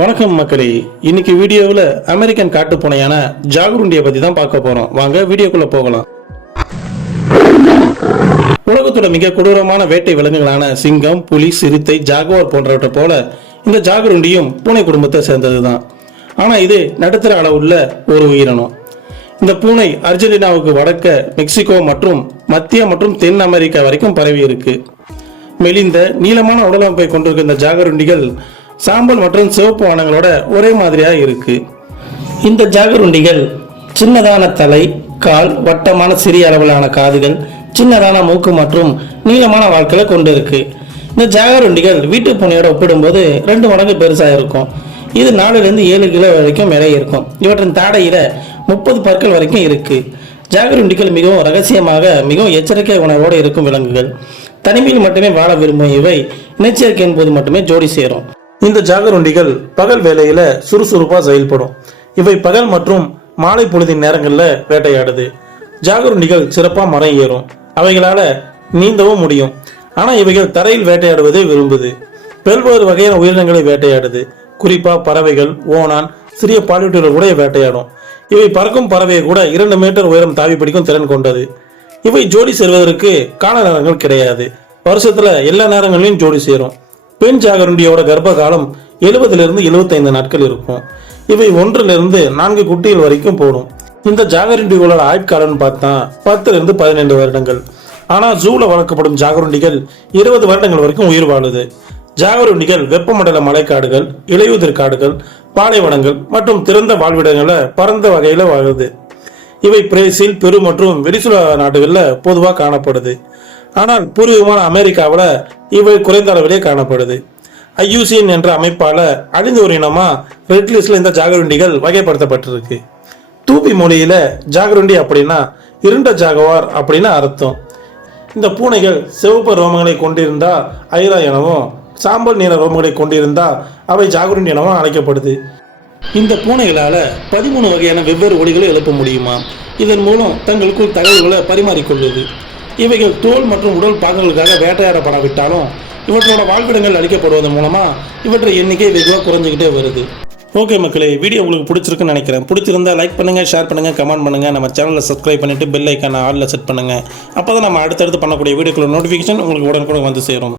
வணக்கம் மக்களே. இன்னைக்கு வீடியோவில் அமெரிக்கன் காட்டுப்பூனையான ஜாகருண்டியை பற்றி தான் பார்க்க போகிறோம். வாங்க வீடியோக்குள்ளே போகலாம். உலகத்தோட மிக கொடூரமான வேட்டை விலங்குகளான சிங்கம், புலி, சிறுத்தை, ஜாகுவார் போன்றவற்றை போல இந்த ஜாகருண்டியும் பூனை குடும்பத்தை சேர்ந்தது தான். ஆனால் இது நடுத்தர அளவுள்ள ஒரு உயிரினம். இந்த பூனை அர்ஜென்டினாவுக்கு வடக்க மெக்சிகோ மற்றும் மத்திய மற்றும் தென் அமெரிக்கா வரைக்கும் பரவி இருக்கு. மெலிந்த நீளமான உடலமைப்பை கொண்டிருக்க இந்த ஜாகருண்டிகள் சாம்பல் மற்றும் சிவப்பு வண்ணங்களோட ஒரே மாதிரியா இருக்கு. இந்த ஜாகருண்டிகள் சின்னதான தலை, கால், வட்டமான சிறிய அளவிலான காதுகள், சின்னதான மூக்கு மற்றும் நீளமான வால்களை கொண்டு இருக்கு. இந்த ஜாகருண்டிகள் வீட்டு பூனையோட ஒப்பிடும்போது 2 மடங்கு பெருசா இருக்கும். இது 4 to 7 கிலோ வரைக்கும் எடை இருக்கும். இவற்றின் தாடையில 30 பற்கள் வரைக்கும் இருக்கு. ஜாகருண்டிகள் மிகவும் ரகசியமாக மிகவும் எச்சரிக்கை உணர்வோடு இருக்கும் விலங்குகள். தனிமையில் மட்டுமே வாழ விரும்பும் இவை இனச்சேர்க்கையின் போது மட்டுமே ஜோடி சேரும். இந்த ஜாகருண்டிகள் பகல் வேளையில சுறுசுறுப்பா செயல்படும். இவை பகல் மற்றும் மாலை பொழுதின் நேரங்களில் வேட்டையாடுது. ஜாகருண்டிகள் சிறப்பா மரம் ஏறும். அவைகளால நீந்தவும் முடியும். ஆனா இவைகள் தரையில் வேட்டையாடுவதை விரும்புது. பல்வேறு வகையான உயிரினங்களை வேட்டையாடுது. குறிப்பா பறவைகள், ஓணான், சிறிய பாலூட்டிகள் கூட வேட்டையாடும். இவை பறக்கும் பறவையை கூட 2 மீட்டர் உயரம் தாவி பிடிக்கும் திறன் கொண்டது. இவை ஜோடி சேர்வதற்கு கால நேரங்கள் கிடையாது. வருஷத்துல எல்லா நேரங்களிலும் ஜோடி சேரும். பெண் ஜாகருண்டியோட கர்ப்ப காலம் 70 to 75 நாட்கள் இருக்கும். இவை 1 to 4 குட்டிகள் வரைக்கும் போடும். இந்த ஜாகருண்டிகளோட ஆயுட்காலம்னு பார்த்தா 10 to 12 வருடங்கள். ஆனா ஜூல வளர்க்கப்படும் ஜாகருண்டிகள் 20 வருடங்கள் வரைக்கும் உயிர் வாழுது. ஜாகருண்டிகள் வெப்பமண்டல மலைக்காடுகள், இலையுதிர் காடுகள், பாலைவனங்கள் மற்றும் திறந்த வாழ்விடங்களை பரந்த வகையில வாழுது. இவை பிரேசில், பெரு மற்றும் வெனிசுலா நாடுகள்ல பொதுவா காணப்படுது. ஆனால் பூர்வீகமான அமெரிக்காவில் இவை குறைந்த அளவிலே காணப்படுது. IUCN என்ற அமைப்பால அழிந்த ஒரு இனமா ரெட் லிஸ்ட்ல இந்த ஜாகருண்டிகள் வகைப்படுத்தப்பட்டிருக்கு. தூபி மொழியில ஜாகருண்டி அப்படின்னா இருண்ட ஜாகுவார் அப்படின்னு அர்த்தம். இந்த பூனைகள் சிவப்பு ரோமங்களை கொண்டிருந்தா ஐரா எனவும், சாம்பல் நிற ரோமங்களை கொண்டிருந்தா அவை ஜாகருண்டி எனவும் அழைக்கப்படுது. இந்த பூனைகளால 13 வகையான வெவ்வேறு ஒலிகளை எழுப்ப முடியுமா. இதன் மூலம் தங்களுக்குள் தகவல்களை பரிமாறிக்கொள்ளுது. இவைகள் தோல் மற்றும் உடல் பாகங்களுக்காக வேட்டையாடப்படாவிட்டாலும் இவற்றோட வாழ்விடங்கள் அளிக்கப்படுவதன் மூலமா இவற்றை எண்ணிக்கை வெகுவாக குறைஞ்சிக்கிட்டே வருது. ஓகே மக்களே, வீடியோ உங்களுக்கு பிடிச்சிருக்குன்னு நினைக்கிறேன். பிடிச்சிருந்தா லைக் பண்ணுங்க, ஷேர் பண்ணுங்க, கமெண்ட் பண்ணுங்க. நம்ம சேனலை சப்ஸ்கிரைப் பண்ணிட்டு பெல் ஐக்கான ஆல்ல செட் பண்ணுங்க. அப்பதான் நம்ம அடுத்தடுத்து பண்ணக்கூடிய வீடியோக்களோட நோட்டிஃபிகேஷன் உங்களுக்கு உடனுக்குடன் வந்து சேரும்.